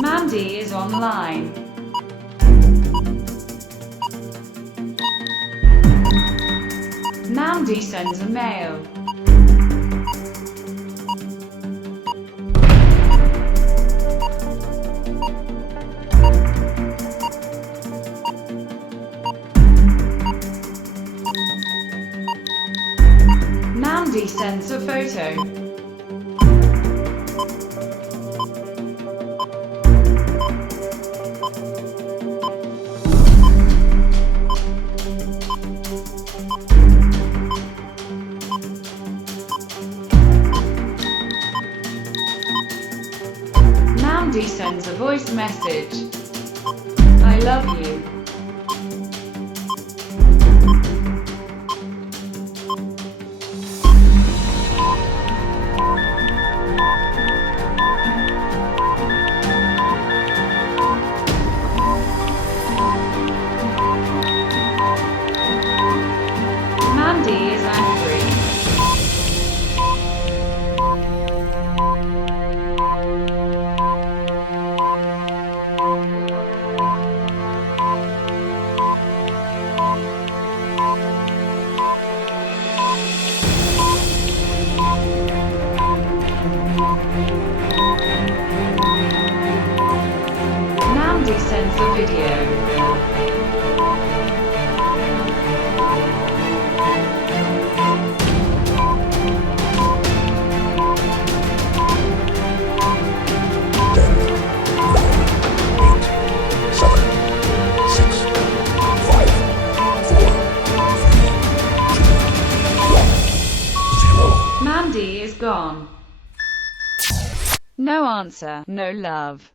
Mandy is online. Mandy sends a mail. Mandy sends a photo. Mandy sends a voice message. I love you. Mandy is angry. Mandy sends a video. Mandy is gone. No answer, no love.